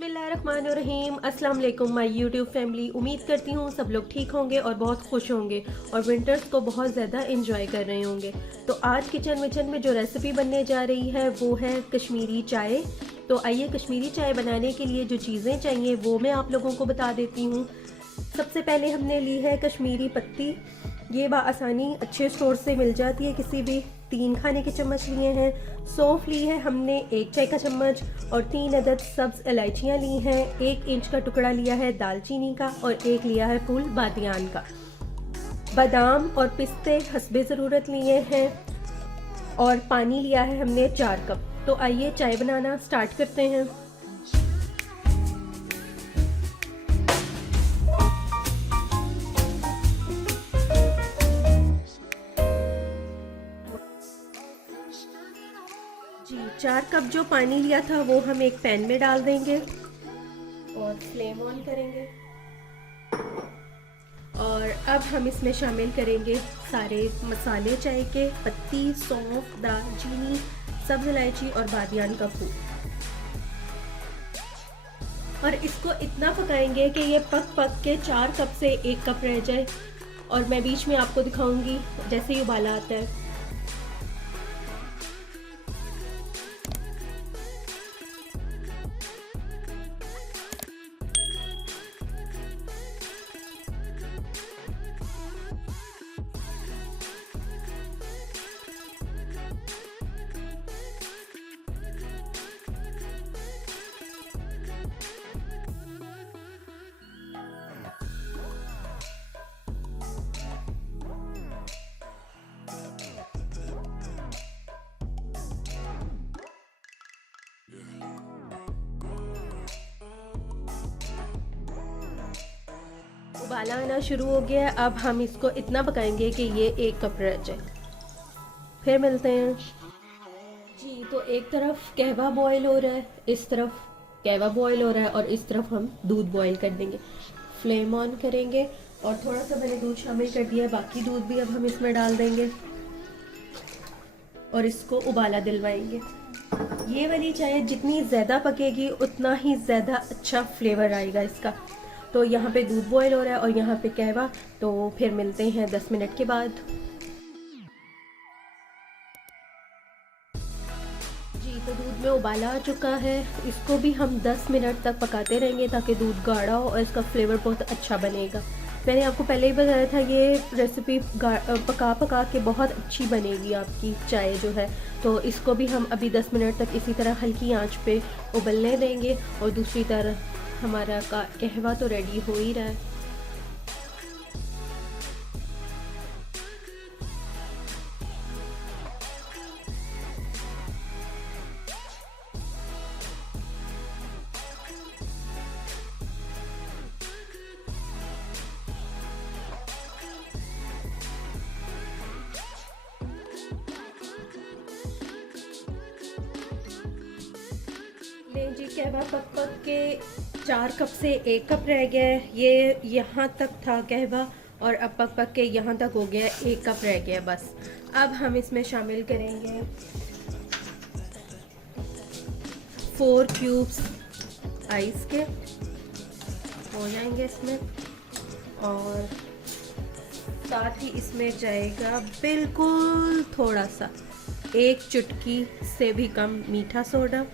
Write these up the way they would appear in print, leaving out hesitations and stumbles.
बिस्मिल्लाहिर्रहमानिर्रहीम। अस्सलाम वालेकुम माय यूट्यूब फैमिली। उम्मीद करती हूँ सब लोग ठीक होंगे और बहुत खुश होंगे और विंटर्स को बहुत ज़्यादा एंजॉय कर रहे होंगे। तो आज किचन विचन में जो रेसिपी बनने जा रही है वो है कश्मीरी चाय। तो आइए कश्मीरी चाय बनाने के लिए जो चीज़ें चाहिए वो मैं आप लोगों को बता देती हूँ। सबसे पहले हमने ली है कश्मीरी पत्ती। ये बआसानी अच्छे स्टोर से मिल जाती है किसी भी। 3 खाने के चम्मच लिए हैं। सौंफ ली है हमने 1 चाय का चम्मच और 3 अदद सब्ज़ इलायचियाँ ली हैं। 1 इंच का टुकड़ा लिया है दालचीनी का और 1 लिया है फूल बादियान का। बादाम और पिस्ते हस्बे ज़रूरत लिए हैं और पानी लिया है हमने 4 कप। तो आइए चाय बनाना स्टार्ट करते हैं। जी 4 कप जो पानी लिया था वो हम एक पैन में डाल देंगे और फ्लेम ऑन करेंगे। और अब हम इसमें शामिल करेंगे सारे मसाले चाय के, पत्ती, सौंफ, दालचीनी, सब्ज़ इलायची और बादियान का फूल। और इसको इतना पकाएंगे कि ये पक के 4 कप से 1 कप रह जाए। और मैं बीच में आपको दिखाऊंगी जैसे ही उबाला आता है। उबाला आना शुरू हो गया है। अब हम इसको इतना पकाएंगे कि ये 1 कप रह जाए। फिर मिलते हैं। जी तो एक तरफ कहवा बॉईल हो रहा है, इस तरफ कहवा बॉईल हो रहा है और इस तरफ हम दूध बॉईल कर देंगे। फ्लेम ऑन करेंगे और थोड़ा सा मैंने दूध शामिल कर दिया है, बाकी दूध भी अब हम इसमें डाल देंगे और इसको उबाला दिलवाएंगे। ये वाली चाय जितनी ज़्यादा पकेगी उतना ही ज़्यादा अच्छा फ्लेवर आएगा इसका। तो यहाँ पे दूध बॉईल हो रहा है और यहाँ पे कहवा। तो फिर मिलते हैं 10 मिनट के बाद। जी तो दूध में उबाला आ चुका है। इसको भी हम 10 मिनट तक पकाते रहेंगे ताकि दूध गाढ़ा हो और इसका फ्लेवर बहुत अच्छा बनेगा। मैंने आपको पहले ही बताया था ये रेसिपी पका के बहुत अच्छी बनेगी आपकी चाय जो है। तो इसको भी हम अभी 10 मिनट तक इसी तरह हल्की आंच पे उबलने देंगे। और दूसरी तरफ हमारा कहवा तो रेडी हो ही रहा है। लें जी कहवा पक के 4 कप से 1 कप रह गया है। ये यहाँ तक था कहवा और अब पक के यहाँ तक हो गया, 1 कप रह गया बस। अब हम इसमें शामिल करेंगे 4 क्यूब्स आइस के हो जाएंगे इसमें। और साथ ही इसमें जाएगा बिल्कुल थोड़ा सा 1 चुटकी से भी कम मीठा सोडा।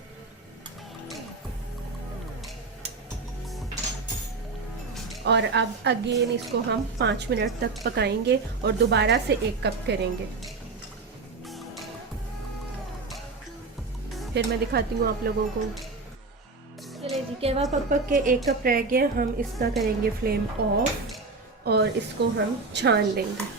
और अब अगेन इसको हम 5 मिनट तक पकाएंगे और दोबारा से 1 कप करेंगे। फिर मैं दिखाती हूँ आप लोगों को। चलिए जी कहवा पक के 1 कप रह गया। हम इसका करेंगे फ्लेम ऑफ और इसको हम छान लेंगे।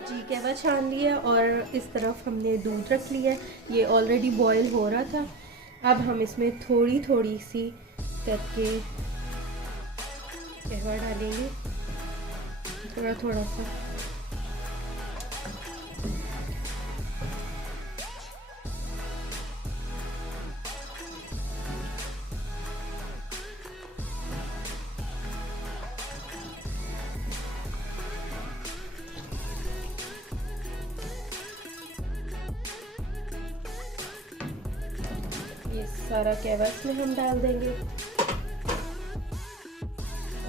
जी कहवा छान लिया और इस तरफ हमने दूध रख लिया। ये ऑलरेडी बॉईल हो रहा था। अब हम इसमें थोड़ी थोड़ी सी करके कहवा डालेंगे, थोड़ा थोड़ा सा। ये सारा कहवा इसमें हम डाल देंगे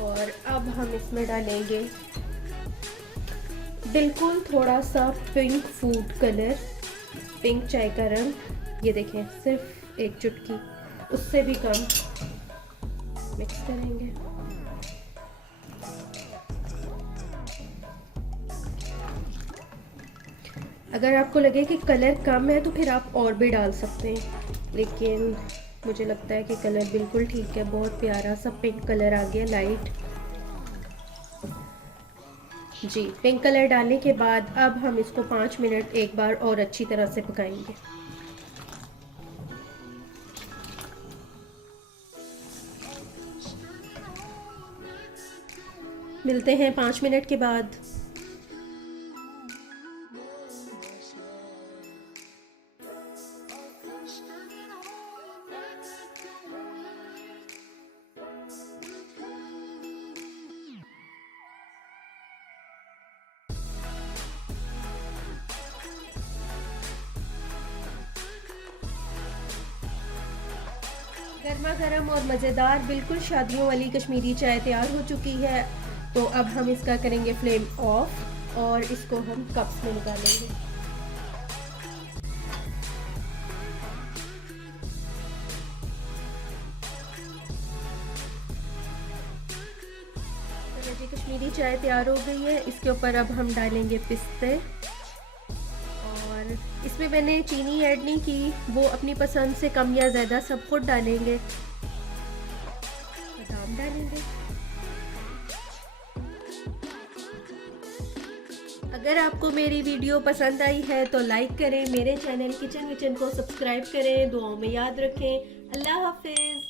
और अब हम इसमें डालेंगे बिल्कुल थोड़ा सा पिंक फूड कलर, पिंक चाय का रंग। ये देखें, सिर्फ एक चुटकी, उससे भी कम। मिक्स करेंगे। अगर आपको लगे कि कलर कम है तो फिर आप और भी डाल सकते हैं, लेकिन मुझे लगता है कि कलर बिल्कुल ठीक है। बहुत प्यारा सा पिंक कलर आ गया, लाइट। जी, पिंक कलर डालने के बाद अब हम इसको 5 मिनट एक बार और अच्छी तरह से पकाएंगे। मिलते हैं 5 मिनट के बाद। गर्मा गर्म और मज़ेदार बिल्कुल शादियों वाली कश्मीरी चाय तैयार हो चुकी है। तो अब हम इसका करेंगे फ्लेम ऑफ और इसको हम कप्स में निकालेंगे। तो जी कश्मीरी चाय तैयार हो गई है। इसके ऊपर अब हम डालेंगे पिस्ते, इसमें मैंने चीनी ऐड नहीं की, वो अपनी पसंद से कम या ज़्यादा सब खुद डालेंगे। बादाम डालेंगे। अगर आपको मेरी वीडियो पसंद आई है तो लाइक करें, मेरे चैनल किचन विचन को सब्सक्राइब करें, दुआओं में याद रखें। अल्लाह हाफिज़।